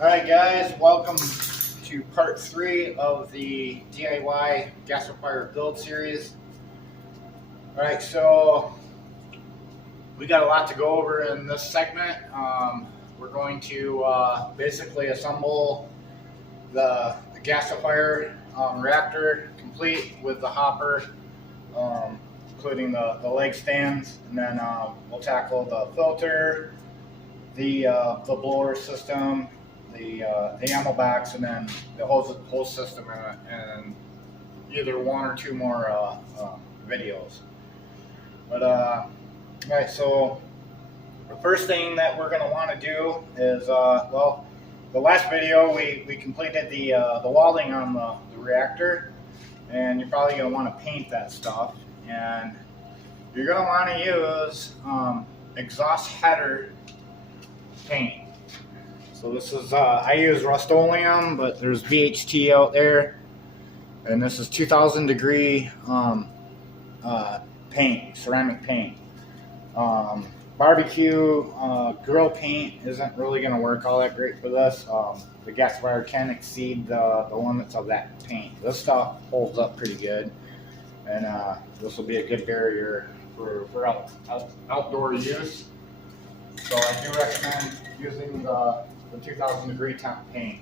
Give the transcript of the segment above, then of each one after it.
Alright guys, welcome to part 3 of the DIY Gasifier build series. Alright, so we got a lot to go over in this segment. We're going to basically assemble the Gasifier reactor complete with the hopper, including the leg stands, and then we'll tackle the filter, the blower system, the ammo box, and then the whole system, and either one or two more videos. But right, so the first thing that we're going to want to do is well, the last video we completed the welding on the reactor, and you're probably going to want to paint that stuff, and you're going to want to use exhaust header paint. So this is I use Rust-Oleum, but there's VHT out there, and this is 2000 degree paint, ceramic paint. Barbecue grill paint isn't really going to work all that great for this. The Gasifier can exceed the limits of that paint. This stuff holds up pretty good, and this will be a good barrier for outdoor use. So I do recommend using the 2000 degree temp paint.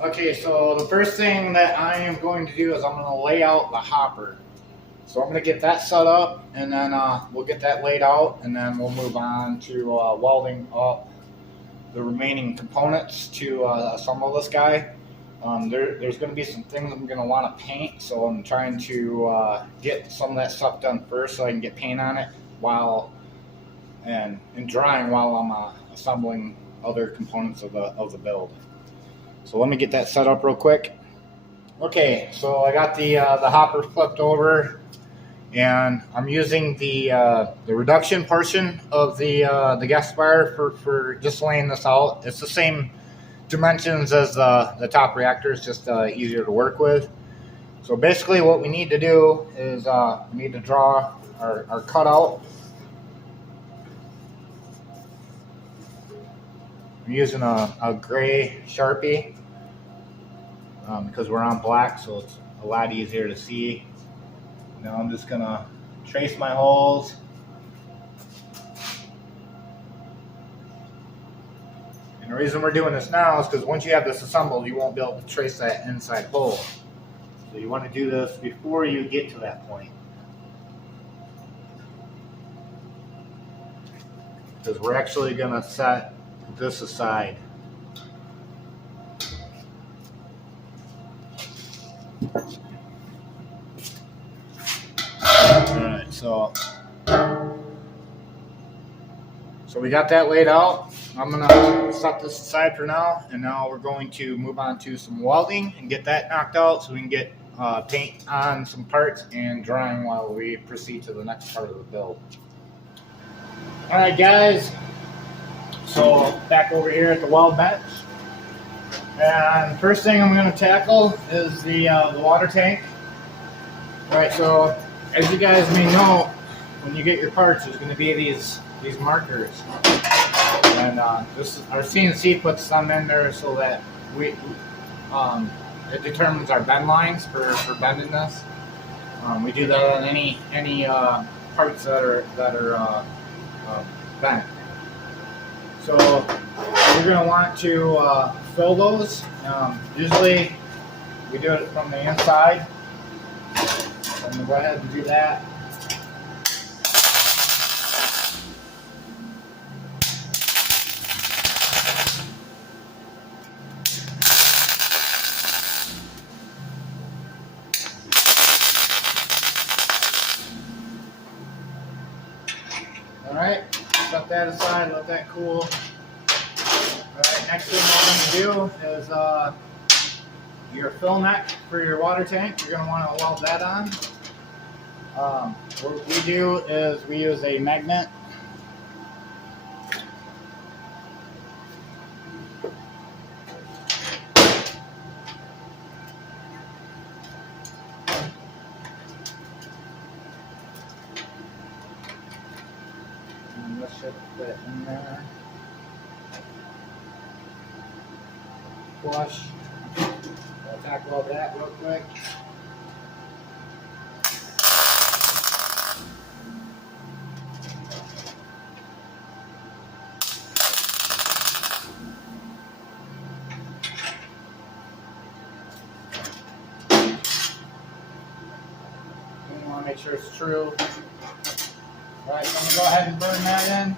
Okay, so the first thing that I am going to do is I'm going to lay out the hopper. So I'm going to get that set up, and then we'll get that laid out, and then we'll move on to welding up the remaining components to assemble this guy. There's going to be some things I'm going to want to paint, so I'm trying to get some of that stuff done first so I can get paint on it while and drying while I'm assembling other components of the build. So let me get that set up real quick. Okay, so I got the hopper flipped over, and I'm using the reduction portion of the Gasifier for just laying this out. It's the same dimensions as the top reactor, is just easier to work with. So basically what we need to do is we need to draw our cutout. I'm using a gray Sharpie because we're on black, so it's a lot easier to see. Now I'm just gonna trace my holes. And the reason we're doing this now is because once you have this assembled, you won't be able to trace that inside hole. So you want to do this before you get to that point, because we're actually going to set this aside. Alright, so we got that laid out. I'm going to set this aside for now, and now we're going to move on to some welding and get that knocked out so we can get paint on some parts and drying while we proceed to the next part of the build. Alright guys, so back over here at the weld bench, and the first thing I'm going to tackle is the water tank. Alright, so as you guys may know, when you get your parts, there's going to be these markers, and this is, our CNC puts them in there so that it determines our bend lines for bending this. We do that on any parts that are bent. So we're going to want to fill those. Usually we do it from the inside. So I'm going to go ahead and do that. Alright, set that aside, let that cool. Alright, next thing we're going to do is your fill neck for your water tank. You're going to want to weld that on. What we do is we use a magnet. and this should fit in there. Flush. I'll tackle all that real quick. You want to make sure it's true. Alright, so I'm going to go ahead and burn that in.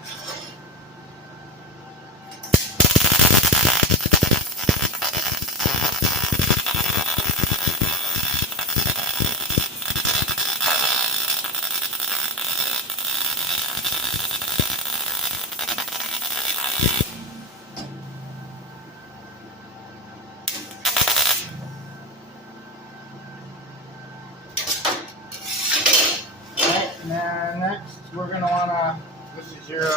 And then next, we're going to want to, this is your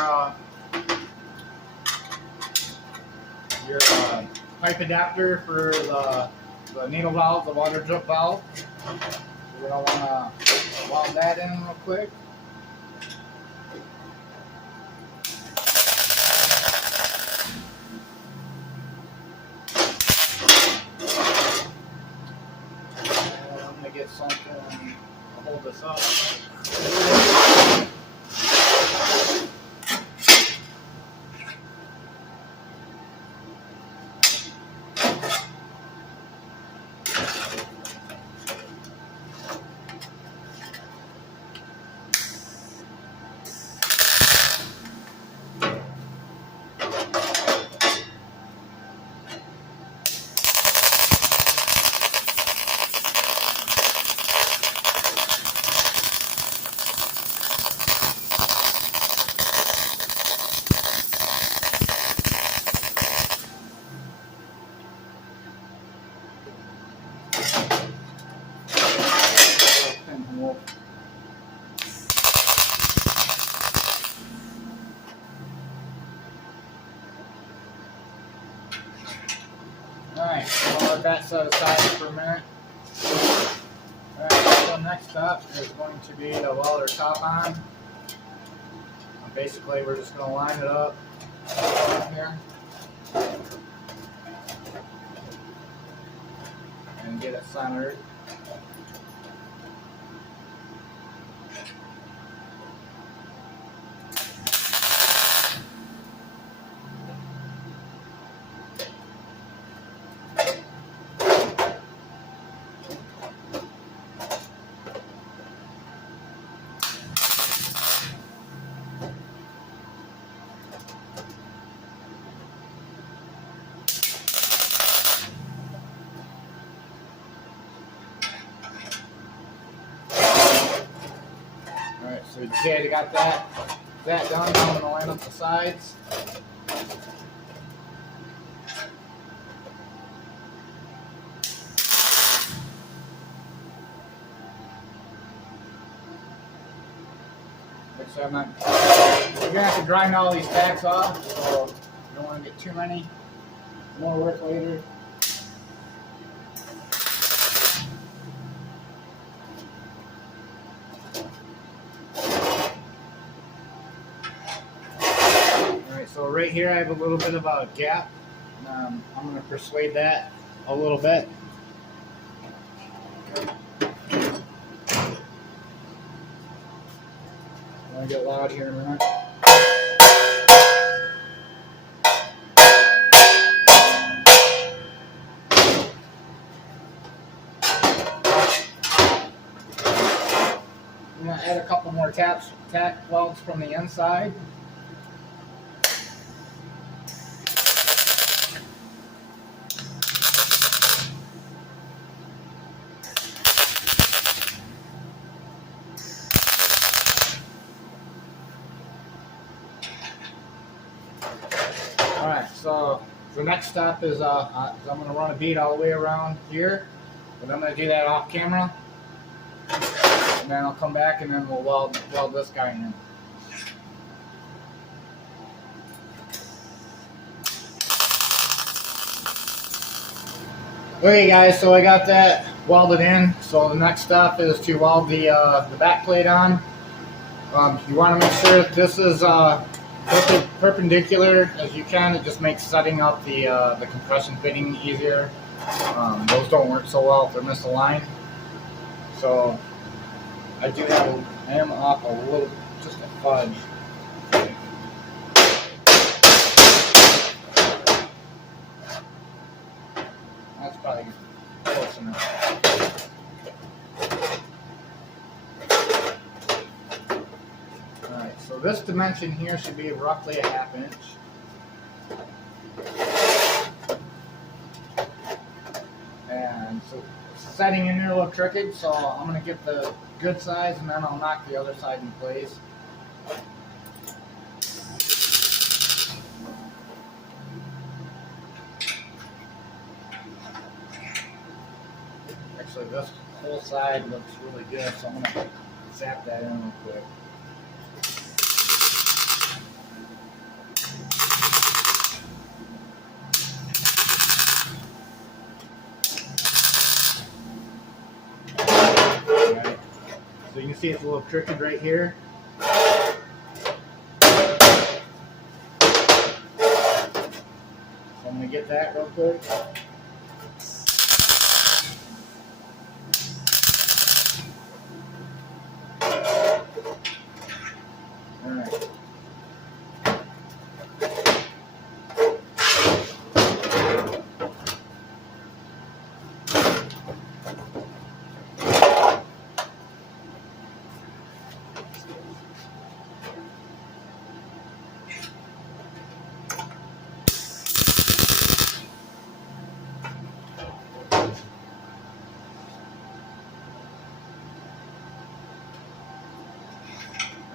pipe adapter for the needle valve, the water drip valve. So we're going to want to weld that in real quick. And I'm going to get something to hold this up. Alright, so I'll let that set aside for a minute. Alright, so next up is going to be the welder top on. And basically, we're just going to line it up here and get it centered. Alright, so you see I got that done. Now I'm going to line up the sides. So you're going to have to grind all these tacks off, so you don't want to get too many. More work later. Alright, so right here I have a little bit of a gap. I'm going to persuade that a little bit. I'm going to get loud here in a minute. I'm going to add a couple more tack welds from the inside. Alright, so the next step is I'm going to run a bead all the way around here, but I'm going to do that off camera, and then I'll come back and then we'll weld this guy in. Okay guys, so I got that welded in, so the next step is to weld the back plate on. You want to make sure that this is perpendicular as you can. It just makes setting up the compression fitting easier. Those don't work so well if they're misaligned. So I am off a little, just a fudge. That's probably close enough. Alright, so this dimension here should be roughly a 1/2 inch. And so setting in here a little tricky, so I'm going to get the good size and then I'll knock the other side in place. Actually, this whole side looks really good, so I'm going to zap that in real quick. Alright, so you can see it's a little crooked right here. So I'm going to get that real quick.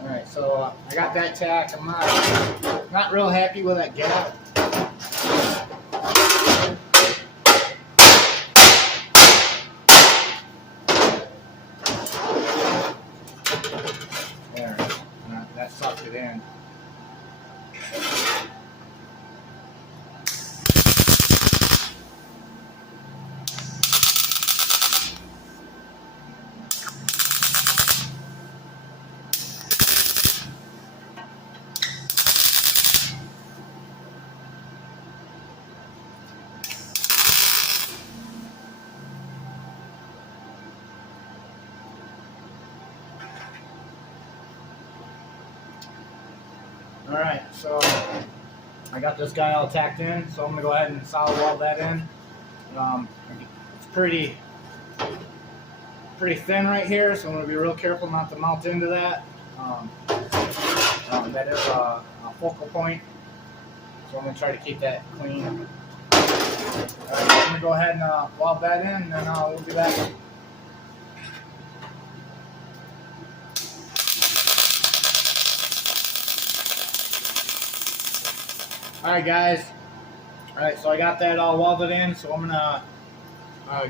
Alright, so I got that tack. I'm not real happy with that gap. There, that sucked it in. Alright, so I got this guy all tacked in, so I'm going to go ahead and solid weld that in. It's pretty thin right here, so I'm going to be real careful not to melt into that. That is a focal point, so I'm going to try to keep that clean. Alright, I'm going to go ahead and weld that in, and then we'll be back. Alright guys, alright, so I got that all welded in, so I'm going to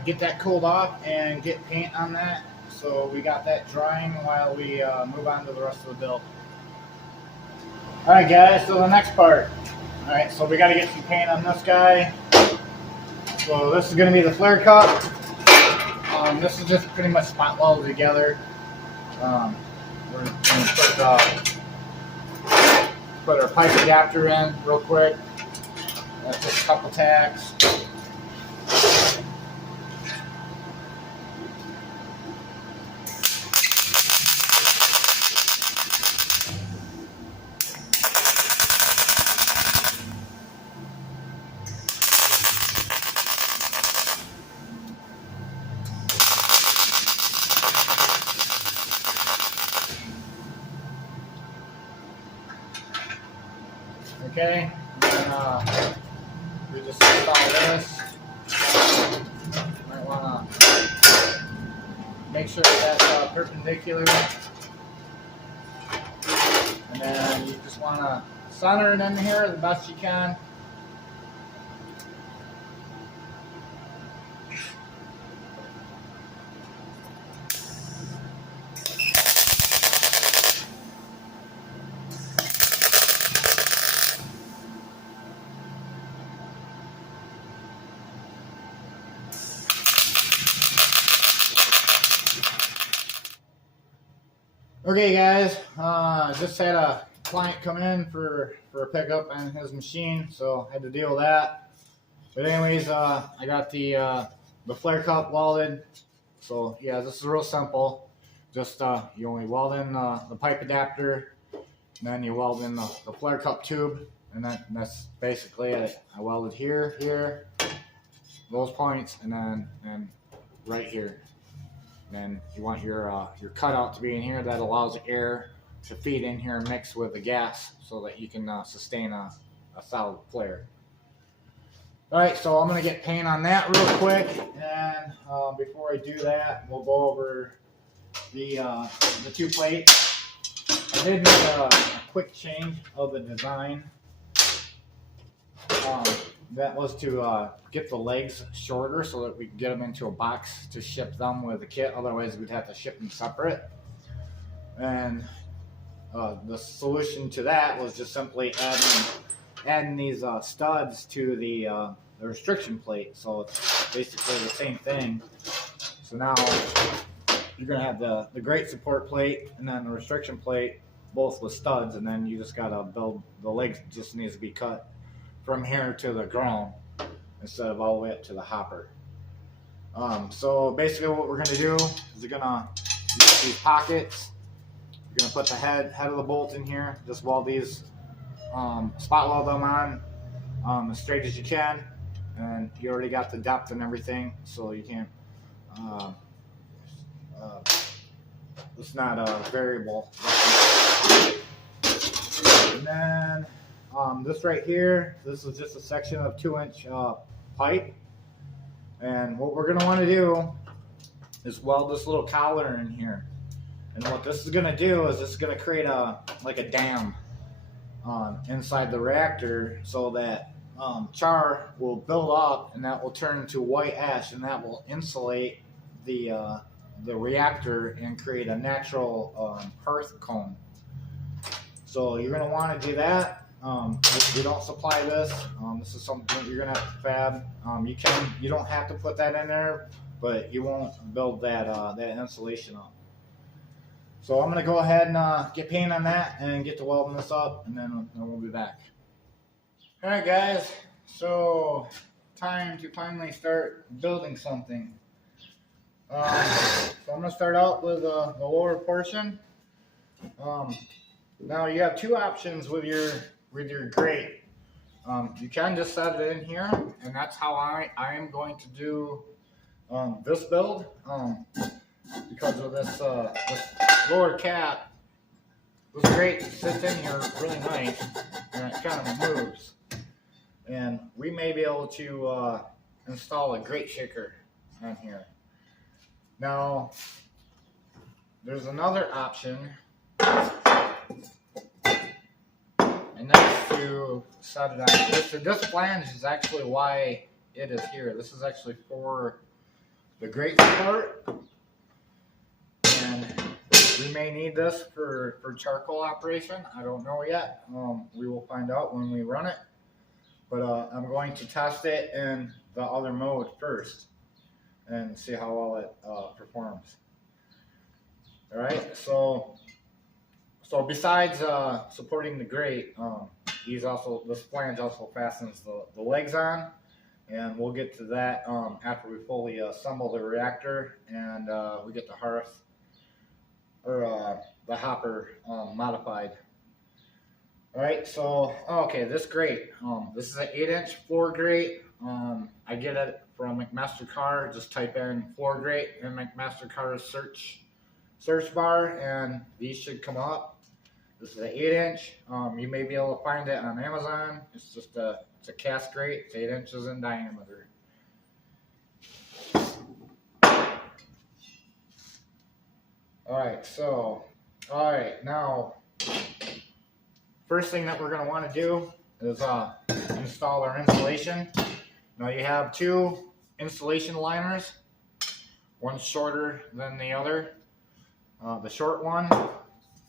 get that cooled off and get paint on that. So we got that drying while we move on to the rest of the build. Alright guys, so the next part. Alright, so we got to get some paint on this guy. So this is going to be the flare cup. This is just pretty much spot welded together. We're going to put our pipe adapter in real quick. That's just a couple tacks. Okay, and then we just install this. Might want to make sure that's perpendicular, and then you just want to center it in here the best you can. Okay guys, just had a client come in for a pickup on his machine, so I had to deal with that. But anyways, I got the flare cup welded. So yeah, this is real simple. Just you only weld in the pipe adapter, and then you weld in the flare cup tube, and that's basically it. I welded here, those points, and then right here. Then you want your cutout to be in here. That allows air to feed in here and mix with the gas so that you can sustain a solid flare. Alright, so I'm going to get paint on that real quick, and before I do that, we'll go over the 2 plates. I did make a quick change of the design. That was to get the legs shorter so that we could get them into a box to ship them with the kit. Otherwise, we'd have to ship them separate. And the solution to that was just simply adding these studs to the restriction plate. So it's basically the same thing. So now you're going to have the grate support plate and then the restriction plate, both with studs, and then you just got to build the legs. Just needs to be cut from here to the ground instead of all the way up to the hopper. So basically what we're going to do is we're going to use these pockets. You're going to put the head of the bolt in here. Just weld these, spot weld them on as straight as you can. And you already got the depth and everything, so you can't, it's not a variable. And then this right here, this is just a section of 2-inch pipe. And what we're going to want to do is weld this little collar in here. And what this is going to do is it's going to create like a dam inside the reactor, so that char will build up, and that will turn into white ash, and that will insulate the reactor and create a natural hearth cone. So you're going to want to do that. We don't supply this. This is something that you're going to have to fab. You don't have to put that in there, but you won't build that insulation up. So I'm going to go ahead and get paint on that and get to welding this up, and then we'll be back. Alright guys, so time to finally start building something. So I'm going to start out with the lower portion. Now you have 2 options with your grate. You can just set it in here, and that's how I am going to do this build. Because of this lower cap, this grate sits in here really nice, and it kind of moves. And we may be able to install a grate shaker on here. Now, there's another option, and that's to set it on. This flange is actually why it is here. This is actually for the grate support, and we may need this for charcoal operation. I don't know yet. We will find out when we run it. But I'm going to test it in the other mode first and see how well it performs. Alright, so besides supporting the grate, this flange also fastens the legs on, and we'll get to that after we fully assemble the reactor and we get the hearth, or the hopper modified. Alright, so, okay, this grate, this is an 8-inch floor grate. I get it from McMaster Car. Just type in floor grate in McMaster Car's search bar, and these should come up. This is an 8-inch. You may be able to find it on Amazon. It's just it's a cast grate. It's 8 inches in diameter. Alright, now, first thing that we're going to want to do is install our insulation. Now you have 2 insulation liners. One's shorter than the other. The short one,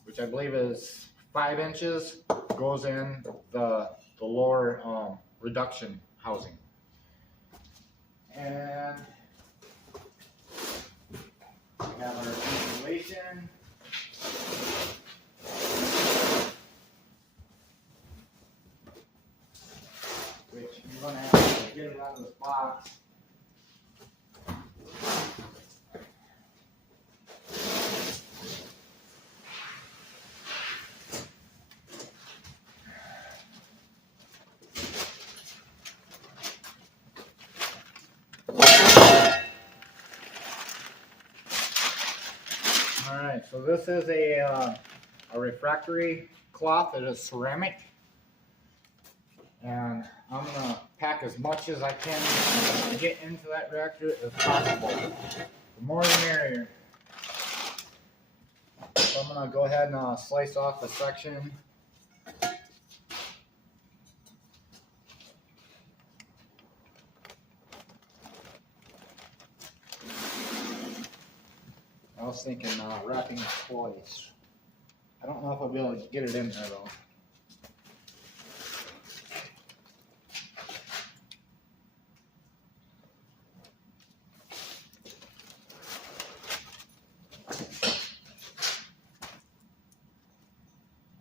which I believe is 5 inches, goes in the lower reduction housing. And we have our insulation. get it out of this box. Alright, so this is a refractory cloth. It is ceramic. And I'm going to pack as much as I can to get into that reactor as possible. The more the merrier. So I'm going to go ahead and slice off a section. I was thinking wrapping it twice. I don't know if I'll be able to get it in there though.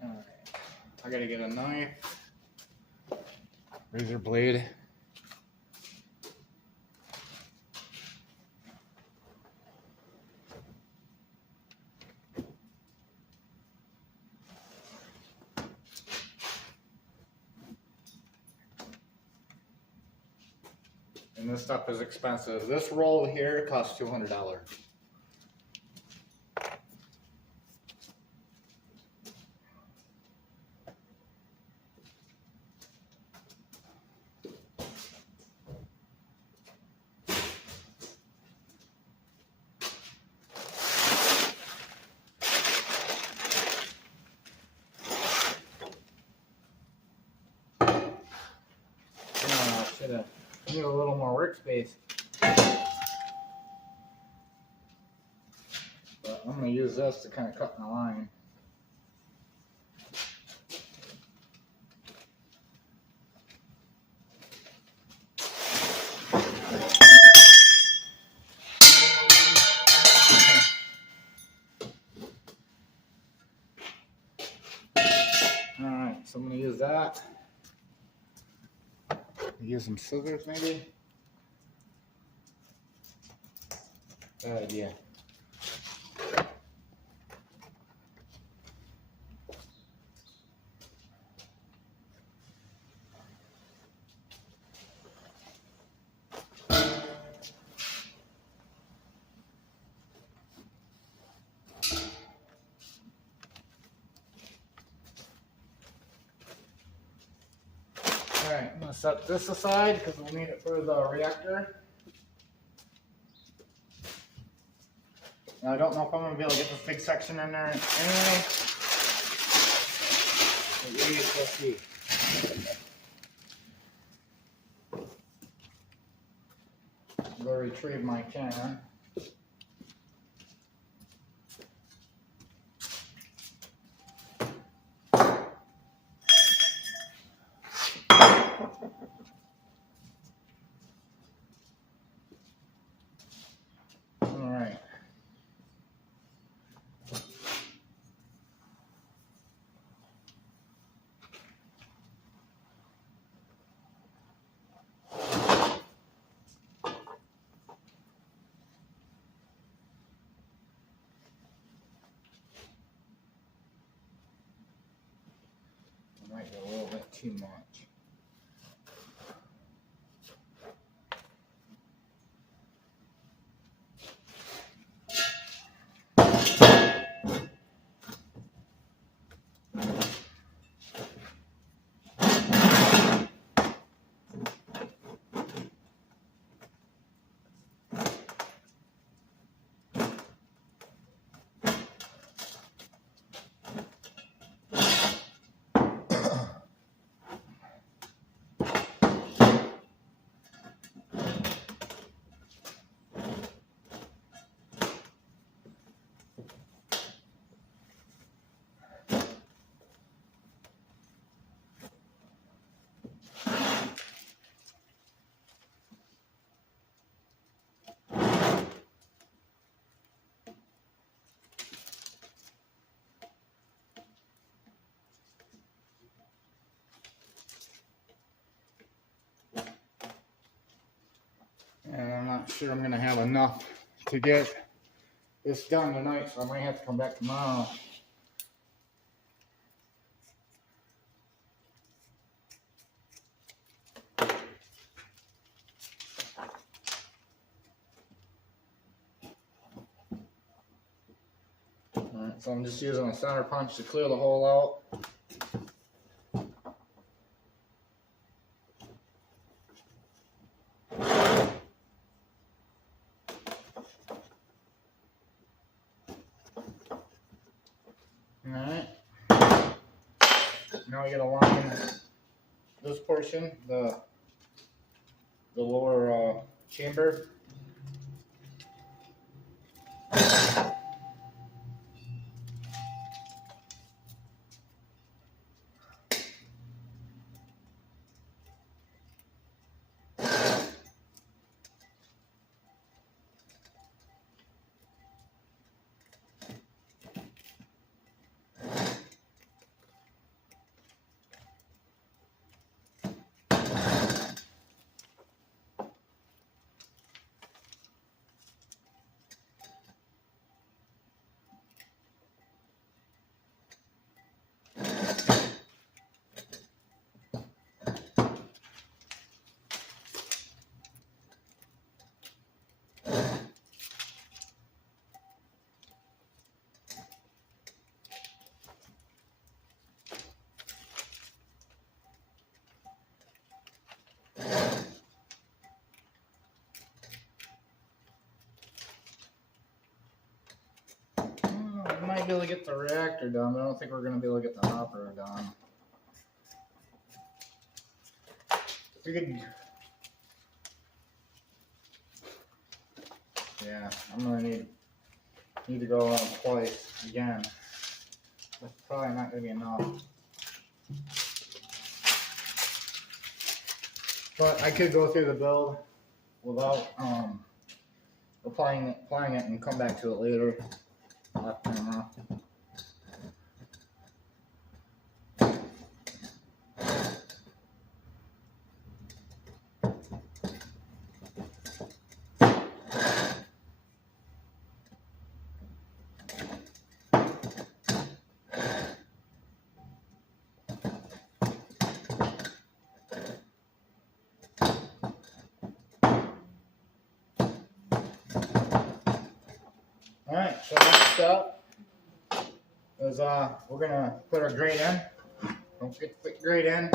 Alright, I gotta get a knife, razor blade. And this stuff is expensive. This roll here costs $200. I need a little more workspace. But I'm going to use this to kind of cut my line. Alright, so I'm going to use that. Use some scissors maybe. Bad idea. Alright, I'm going to set this aside because we'll need it for the reactor. Now, I don't know if I'm going to be able to get this big section in there anyway. Let's see. I'm going to retrieve my can. Might be a little bit too much. not sure I'm gonna have enough to get this done tonight, so I might have to come back tomorrow. Alright, so I'm just using a center punch to clear the hole out. Alright. Now we gotta line this portion, the lower chamber. Might be able to get the reactor done, but I don't think we're going to be able to get the hopper done. We could, yeah, I'm going to need to go around twice again. That's probably not going to be enough. But I could go through the build without applying it and come back to it later. Off camera. Alright, so next up is we're gonna put our grate in. Don't forget to put the grate in.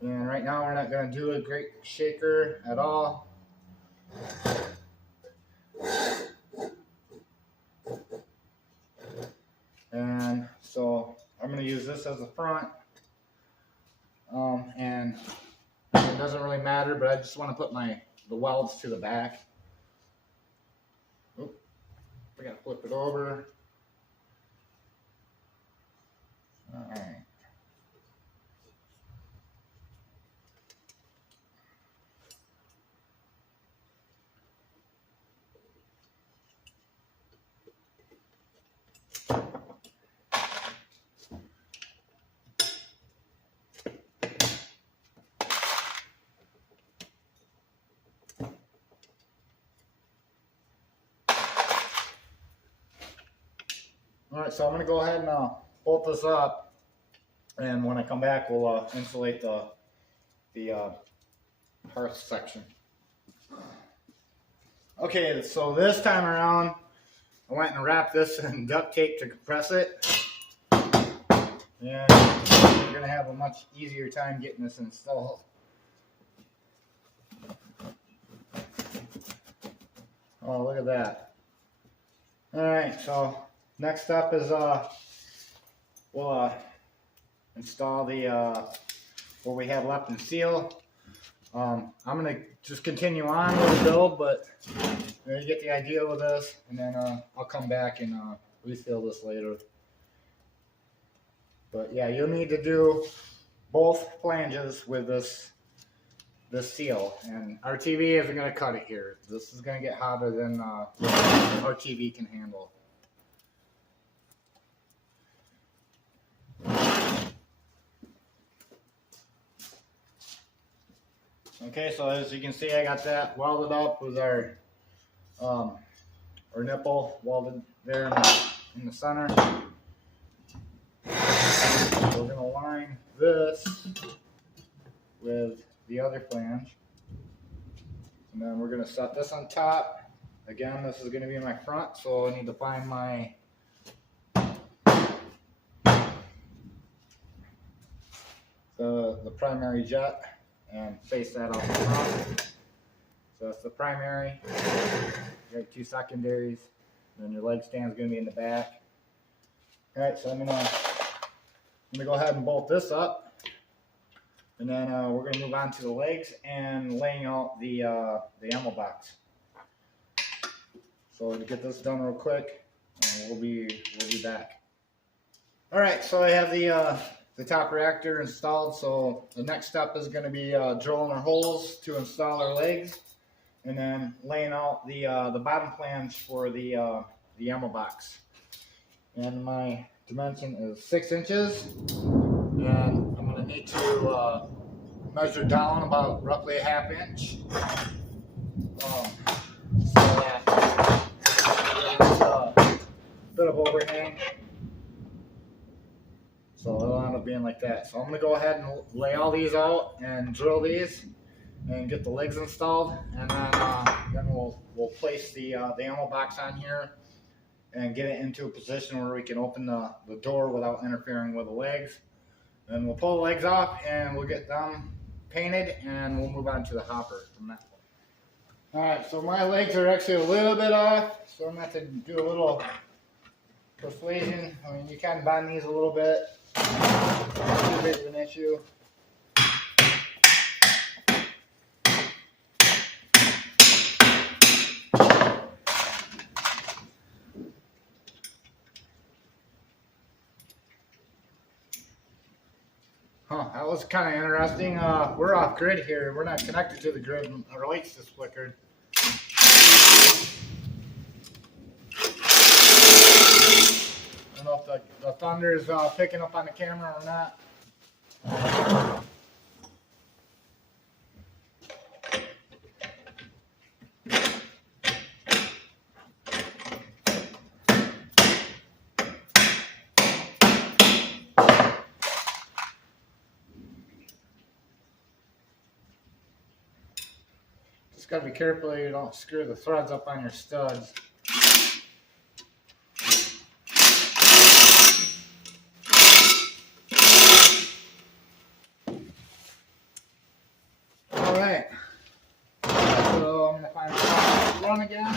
And right now we're not gonna do a grate shaker at all. And so I'm gonna use this as the front. And it doesn't really matter, but I just want to put the welds to the back. Oop, I gotta flip it over. Alright. Alright, so I'm going to go ahead and bolt this up, and when I come back we'll insulate the hearth section. Okay, so this time around I went and wrapped this in duct tape to compress it, and we're going to have a much easier time getting this installed. Oh, look at that. Alright, so next up is we'll install the what we have left in seal. I'm gonna just continue on with the build, but you get the idea with this, and then I'll come back and refill this later. But yeah, you'll need to do both flanges with this seal, and our TV isn't gonna cut it here. This is gonna get hotter than our TV can handle. Okay, so as you can see, I got that welded up with our nipple welded there in the center. So we're going to line this with the other flange, and then we're going to set this on top. Again, this is going to be my front, so I need to find my the primary jet and face that off the front. So that's the primary. You got 2 secondaries, and then your leg stand is going to be in the back. All right, so I'm gonna go ahead and bolt this up, and then we're gonna move on to the legs and laying out the ammo box. So to get this done real quick, we'll be back. All right, so I have the top reactor installed. So the next step is going to be drilling our holes to install our legs, and then laying out the bottom flange for the ammo box. And my dimension is 6 inches, and I'm going to need to measure down about roughly a ½ inch, so that there's a bit of overhang. So it'll end up being like that. So I'm going to go ahead and lay all these out and drill these and get the legs installed, and then we'll place the ammo box on here and get it into a position where we can open the door without interfering with the legs. Then we'll pull the legs off and we'll get them painted, and we'll move on to the hopper from that point. Alright, so my legs are actually a little bit off, so I'm going to have to do a little persuasion. I mean, you can bend these a little bit. Not too big of an issue. That was kind of interesting. We're off grid here. We're not connected to the grid, and our lights just flickered. I don't know if the thunder is picking up on the camera or not. Just gotta be careful you don't screw the threads up on your studs. Alright, so I'm gonna find the run again,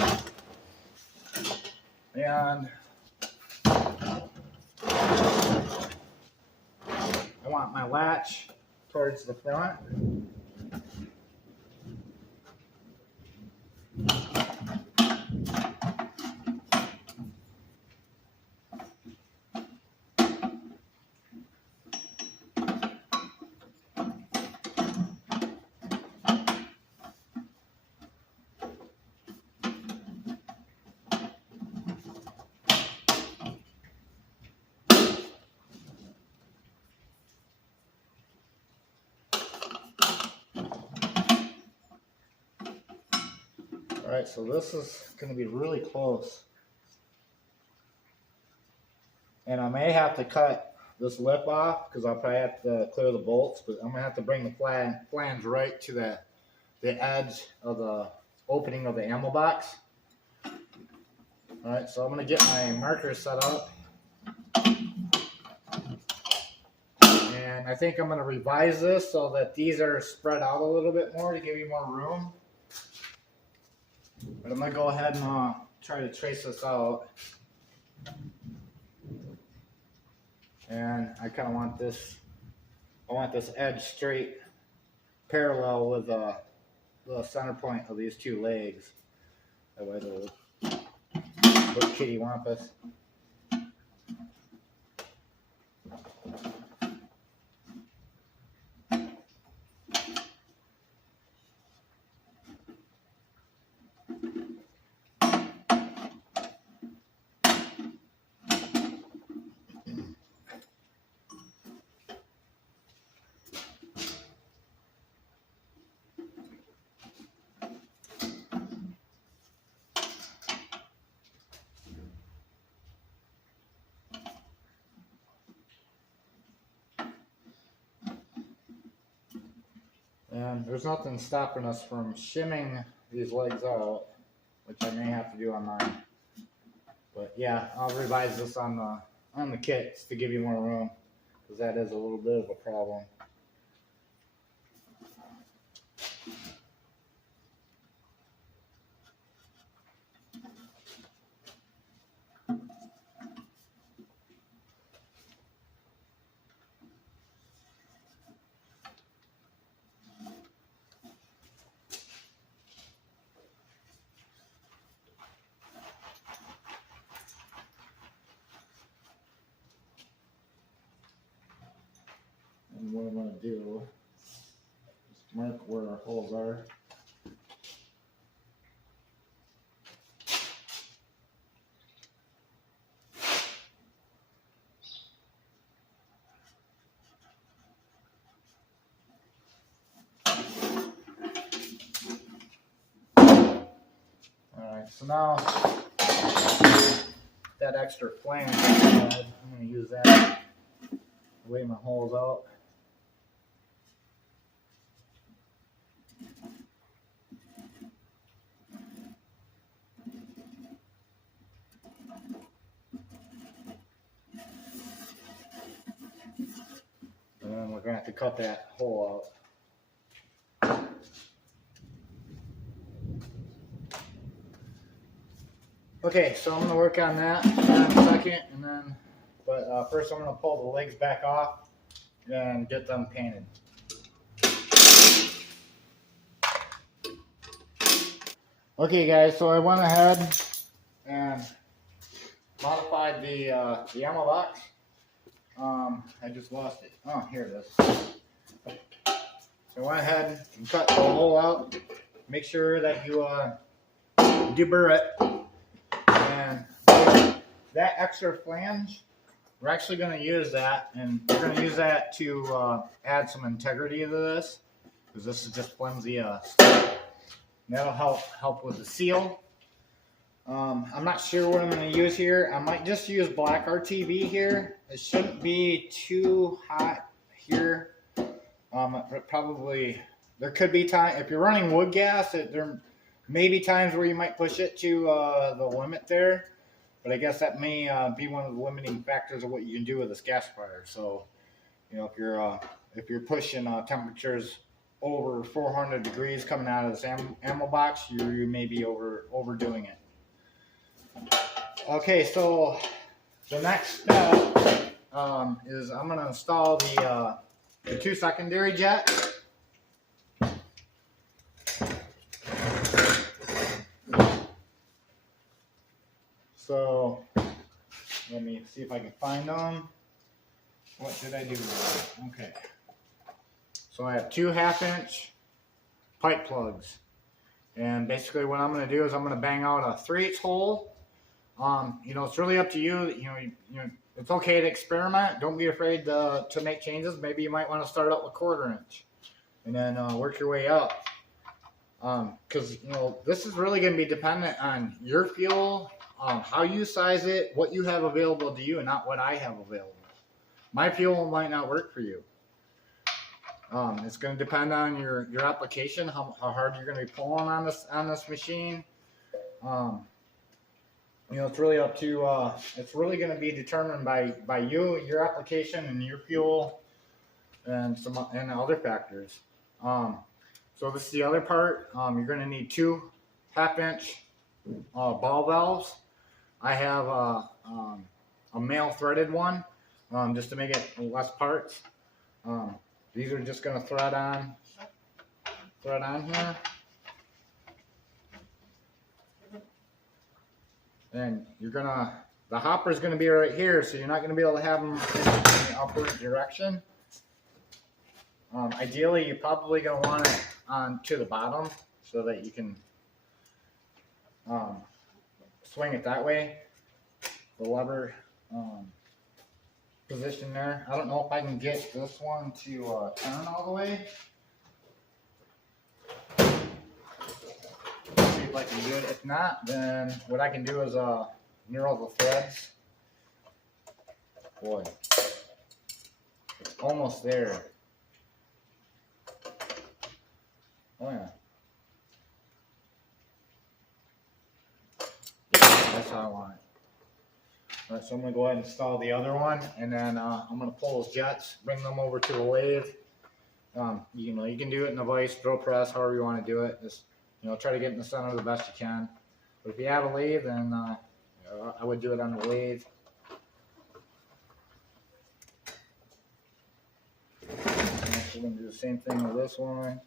and I want my latch towards the front. Alright, so this is going to be really close. And I may have to cut this lip off because I'll probably have to clear the bolts, but I'm going to have to bring the flange right to the edge of the opening of the ammo box. Alright, so I'm going to get my marker set up. And I think I'm going to revise this so that these are spread out a little bit more to give you more room. But I'm going to go ahead and try to trace this out. And I kind of want this, edge straight parallel with the center point of these 2 legs. That way they'll look kitty wampus. And there's nothing stopping us from shimming these legs out, which I may have to do on mine. But yeah, I'll revise this on the kits to give you more room, because that is a little bit of a problem. And what I'm going to do is mark where our holes are. Alright, so now that extra flange I'm going to use that to lay my holes out. And then we're going to have to cut that hole out. Okay, so I'm going to work on that in a second, and then, but first I'm going to pull the legs back off and get them painted. Okay guys, so I went ahead and modified the ammo box. I just lost it. Oh, here it is. So I went ahead and cut the hole out. Make sure that you deburr it. And that extra flange, we're actually going to use that, and we're going to use that to add some integrity to this, because this is just flimsy stuff. That'll help with the seal. I'm not sure what I'm going to use here. I might just use black RTB here. It shouldn't be too hot here. Probably, there could be time, if you're running wood gas, there may be times where you might push it to the limit there. But I guess that may be one of the limiting factors of what you can do with this gasifier. So, you know, if you're pushing temperatures over 400 degrees coming out of this ammo box, you may be overdoing it. Okay, so the next step is I'm going to install the 2 secondary jets. So let me see if I can find them. What did I do? Okay. So I have 2 1/2-inch pipe plugs. And basically what I'm going to do is I'm going to bang out a 3/8 hole. You know, it's really up to you. You know, it's okay to experiment. Don't be afraid to make changes. Maybe you might want to start out with 1/4 inch and then work your way up. Because, you know, this is really going to be dependent on your fuel, how you size it, what you have available to you, and not what I have available. My fuel might not work for you. It's going to depend on your application, how hard you're going to be pulling on this machine. You know, it's really up to it's really going to be determined by you, your application, and your fuel, and other factors. So this is the other part. You're going to need 2 1/2-inch ball valves. I have a male threaded one, just to make it less parts. These are just going to thread on here. And the hopper is going to be right here, so you're not going to be able to have them in the upward direction. Ideally, you're probably going to want it on to the bottom so that you can swing it that way. The lever position there. I don't know if I can get this one to turn all the way. See if I can do it. If not, then what I can do is knurl the threads. Boy, it's almost there. Oh yeah. Yeah, that's how I want it. All right, so I'm gonna go ahead and install the other one, and then I'm gonna pull those jets, bring them over to the lathe. You can do it in the vise, drill press, however you want to do it. Just try to get in the center the best you can. But if you have a lathe, then I would do it on the lathe. We're gonna do the same thing with this one.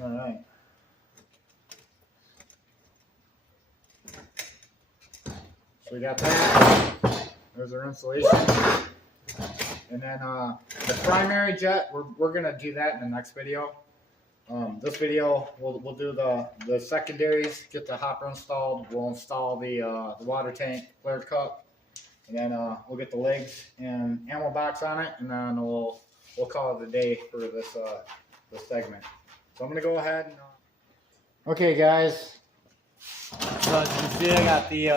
All right. So we got that. There's our insulation. And then the primary jet, we're gonna do that in the next video. This video, we'll do the secondaries, get the hopper installed. We'll install the water tank, flare cup, and then we'll get the legs and ammo box on it, and then we'll call it a day for this segment. So I'm gonna go ahead and. Okay, guys. So as you can see, I got the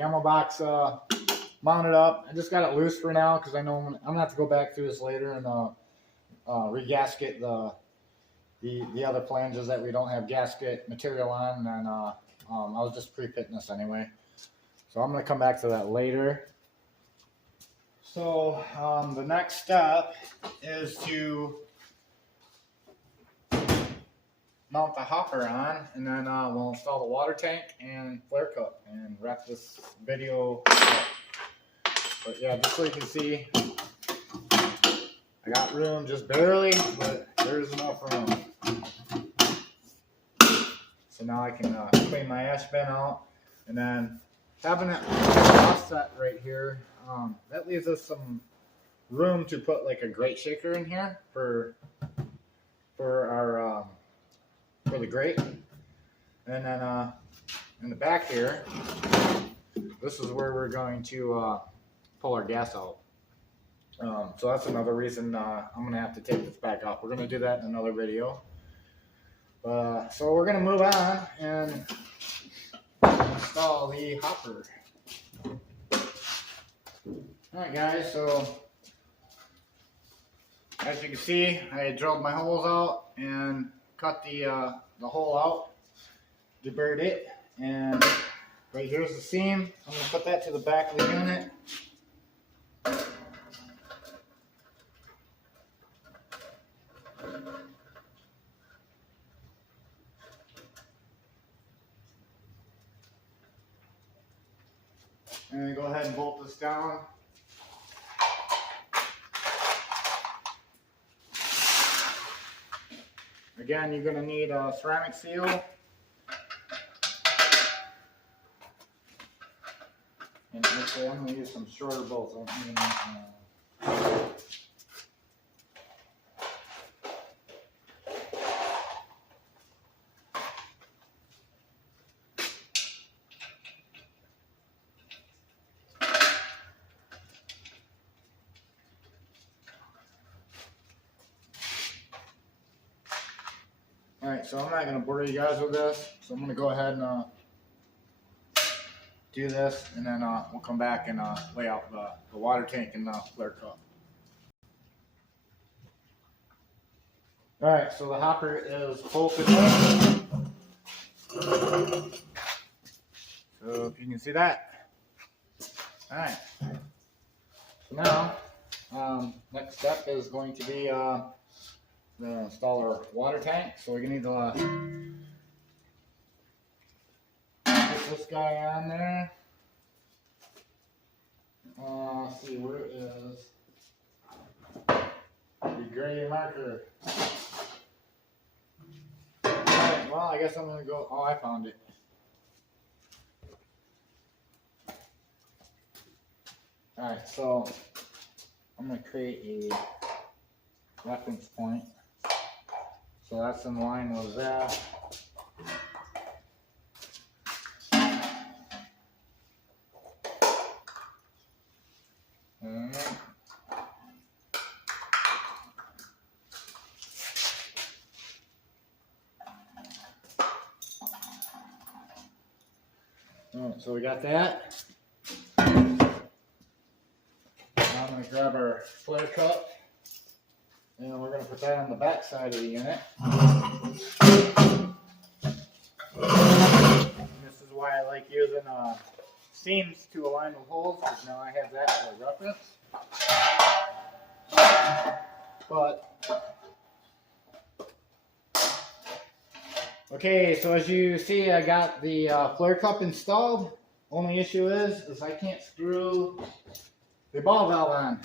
ammo box mounted up. I just got it loose for now because I know I'm gonna have to go back through this later and regasket the other flanges that we don't have gasket material on, and then I was just pre-fitting this anyway. So I'm gonna come back to that later. So the next step is to mount the hopper on, and then we'll install the water tank and flare cup and wrap this video up. But yeah, just so you can see, I got room just barely, but there's enough room. So now I can clean my ash bin out, and then having it offset right here, that leaves us some room to put like a grate shaker in here for our for the grate. And then in the back here, this is where we're going to pull our gas out. So that's another reason I'm gonna have to take this back off. We're gonna do that in another video. So we're gonna move on and install the hopper. Alright guys, so as you can see, I drilled my holes out and cut the hole out, deburred it, and right here's the seam. I'm going to put that to the back of the unit. And then go ahead and bolt this down. Again, you're going to need a ceramic seal. And actually, I'm going to use some shorter bolts. Alright, so I'm not going to bore you guys with this, so I'm going to go ahead and do this, and then we'll come back and lay out the water tank and the flare cup. Alright, so the hopper is bolted in. So if you can see that. Alright, so now next step is going to be install our water tank. So we're going to need to put this guy on there. Let's see, where is the gray marker? Alright, well, I guess I'm going to go, oh, I found it. Alright, so I'm going to create a reference point. So that's in line with that. so we got that. Now I'm going to grab our flare cup, and we're going to put that on the back side of the unit. And this is why I like using seams to align with holes, because now I have that for reference. But okay, so as you see, I got the flare cup installed. Only issue is I can't screw the ball valve on.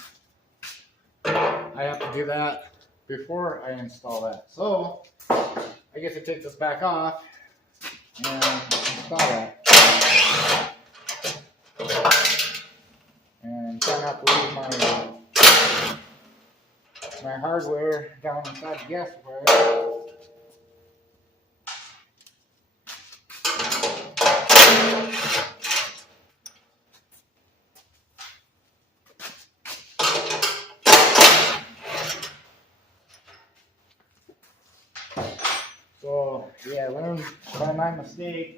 I have to do that before I install that. So I get to take this back off and install that. And try not to leave my hardware down inside the gasifier. So yeah, learn by my mistake.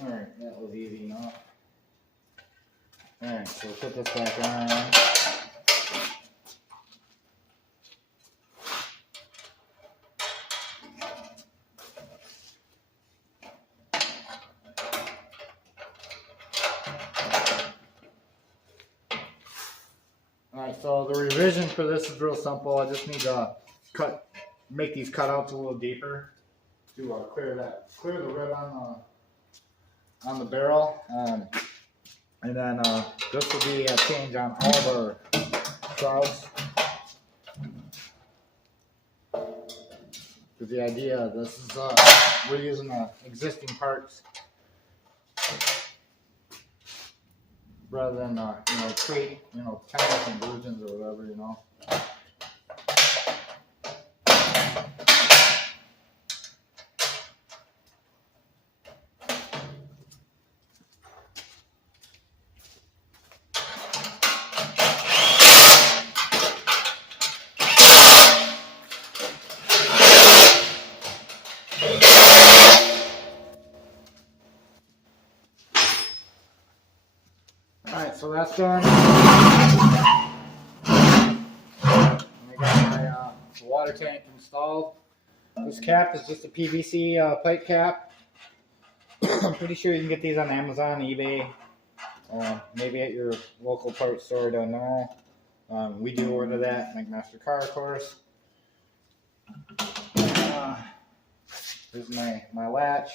Alright, that was easy enough. Alright, so we'll put this back on. Alright, so the revision for this is real simple. I just need to make these cutouts a little deeper to clear the rib on the barrel, and then this will be a change on all of our shrouds. Because the idea, this is we're using existing parts rather than create chemical conversions or whatever. Alright, so that's done. I got my water tank installed. This cap is just a PVC plate cap. I'm pretty sure you can get these on Amazon, eBay, maybe at your local parts store, I don't know. We do order that, McMaster Car, of course. Here's my latch.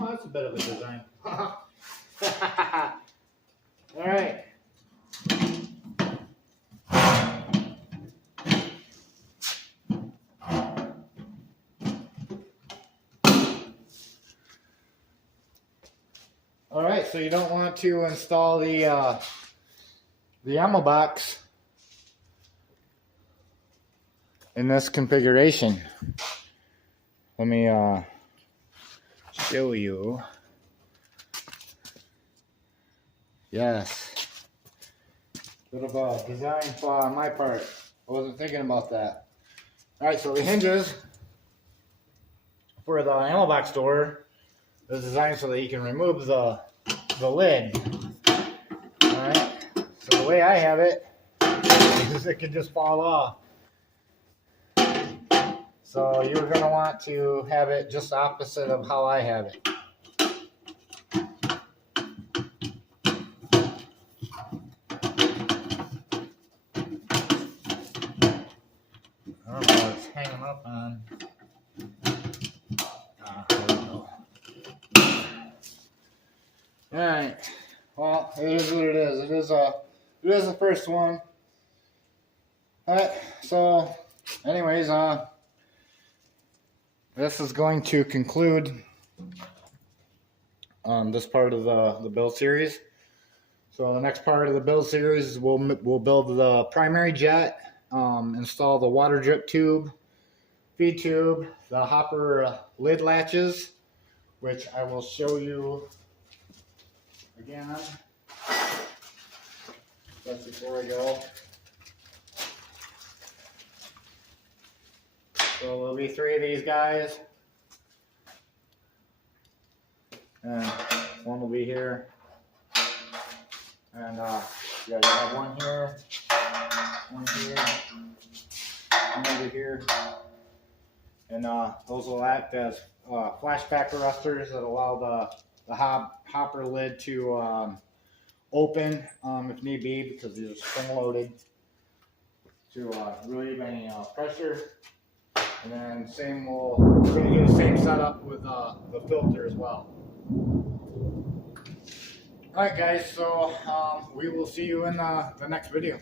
That's a bit of a design. All right. All right, so you don't want to install the ammo box in this configuration. Let me show you. Yes. Bit of a design flaw on my part. I wasn't thinking about that. Alright, so the hinges for the ammo box door is designed so that you can remove the lid. Alright. So the way I have it is it can just fall off. So you're going to want to have it just opposite of how I have it. I don't know what it's hanging up on. There we go. Alright. Well, it is what it is. It is the first one. Alright, so anyways, this is going to conclude this part of the build series. So the next part of the build series, we'll build the primary jet, install the water drip tube, feed tube, the hopper lid latches, which I will show you again just before I go. So there'll be 3 of these guys, and one will be here, and yeah, you have one here, one over here, and those will act as flashback arresters that allow the hopper lid to open if need be, because these are spring loaded to relieve any pressure. And then we're going to do the same setup with the filter as well. Alright guys, so we will see you in the next video.